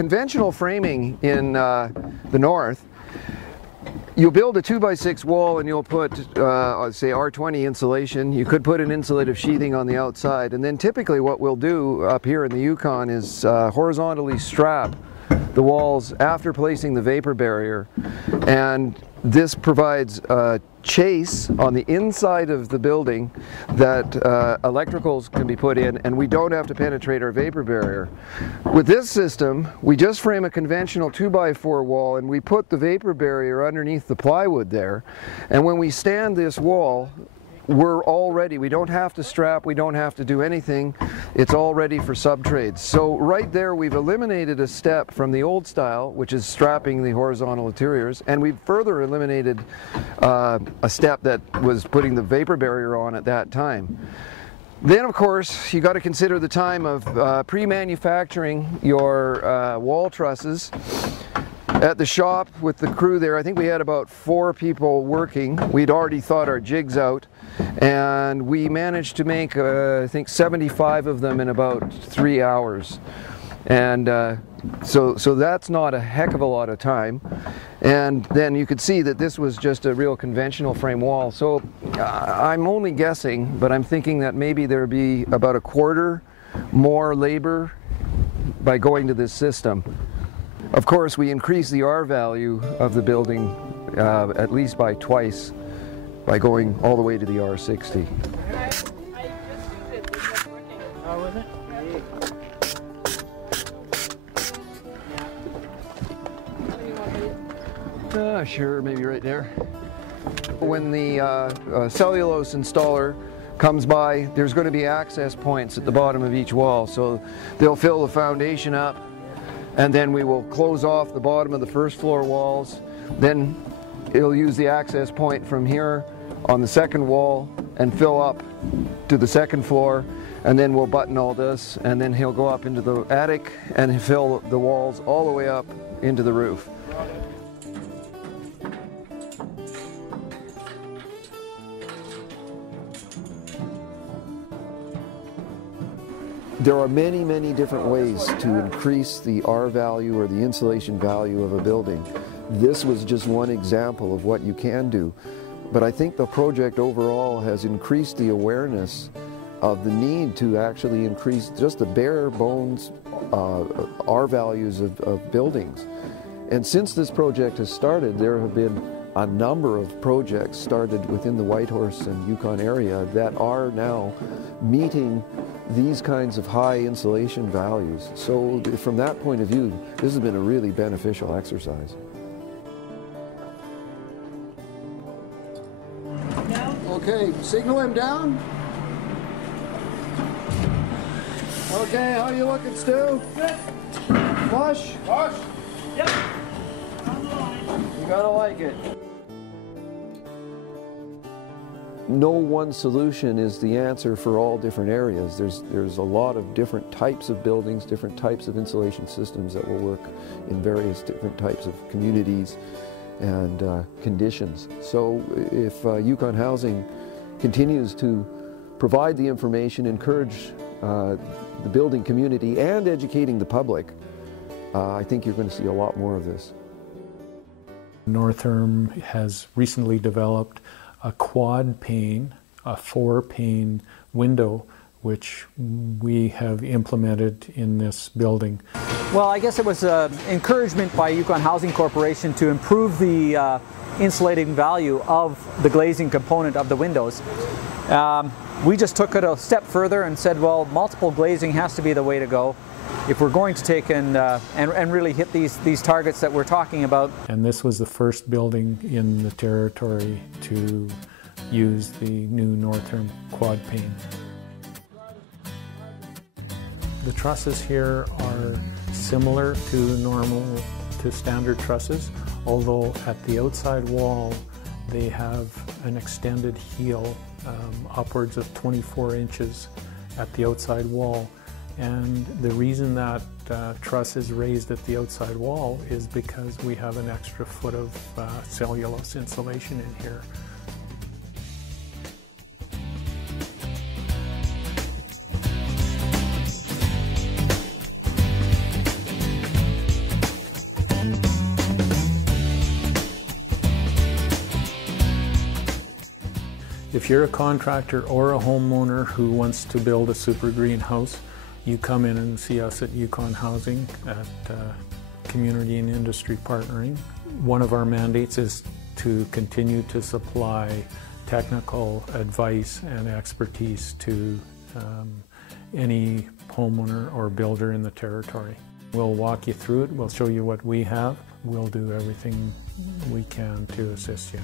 Conventional framing in the north, you'll build a 2x6 wall and you'll put, say, R20 insulation. You could put an insulative sheathing on the outside, and then typically what we'll do up here in the Yukon is horizontally strap the walls after placing the vapor barrier, and this provides a chase on the inside of the building that electricals can be put in, and we don't have to penetrate our vapor barrier. With this system, we just frame a conventional 2x4 wall and we put the vapor barrier underneath the plywood there, and when we stand this wall, we're all ready. We don't have to strap, we don't have to do anything. It's all ready for subtrades. So right there we've eliminated a step from the old style, which is strapping the horizontal interiors, and we've further eliminated a step that was putting the vapor barrier on at that time. Then of course you got to consider the time of pre-manufacturing your wall trusses. At the shop with the crew there, I think we had about 4 people working. We'd already thought our jigs out, and we managed to make I think 75 of them in about 3 hours. And so that's not a heck of a lot of time. And then you could see that this was just a real conventional frame wall. So I'm only guessing, but I'm thinking that maybe there'd be about a quarter more labor by going to this system. Of course, we increase the R value of the building at least by twice by going all the way to the R60. How was it? Sure, maybe right there. When the cellulose installer comes by, there's going to be access points at the bottom of each wall, so they'll fill the foundation up, and then we will close off the bottom of the first floor walls. Then it'll use the access point from here on the second wall and fill up to the second floor, and then we'll button all this, and then he'll go up into the attic and fill the walls all the way up into the roof. There are many, many different ways to increase the R value or the insulation value of a building. This was just one example of what you can do. But I think the project overall has increased the awareness of the need to actually increase just the bare bones R values of buildings. And since this project has started, there have been a number of projects started within the Whitehorse and Yukon area that are now meeting these kinds of high insulation values. So from that point of view, this has been a really beneficial exercise. Okay, signal him down. Okay, how you looking, Stu? Good. Flush? Flush. Yep. You gotta like it. No one solution is the answer for all different areas. There's a lot of different types of buildings, different types of insulation systems that will work in various different types of communities and conditions. So if Yukon Housing continues to provide the information, encourage the building community and educating the public, I think you're going to see a lot more of this. Northerm has recently developed a quad pane, a 4-pane window, which we have implemented in this building. Well, I guess it was encouragement by Yukon Housing Corporation to improve the insulating value of the glazing component of the windows. We just took it a step further and said, well, multiple glazing has to be the way to go if we're going to take and really hit these targets that we're talking about. And this was the first building in the territory to use the new Northerm quad pane. The trusses here are similar to standard trusses, although at the outside wall they have an extended heel upwards of 24 inches at the outside wall. And the reason that truss is raised at the outside wall is because we have an extra foot of cellulose insulation in here. If you're a contractor or a homeowner who wants to build a SuperGreen house, you come in and see us at Yukon Housing at Community and Industry Partnering. One of our mandates is to continue to supply technical advice and expertise to any homeowner or builder in the territory. We'll walk you through it, we'll show you what we have, we'll do everything we can to assist you.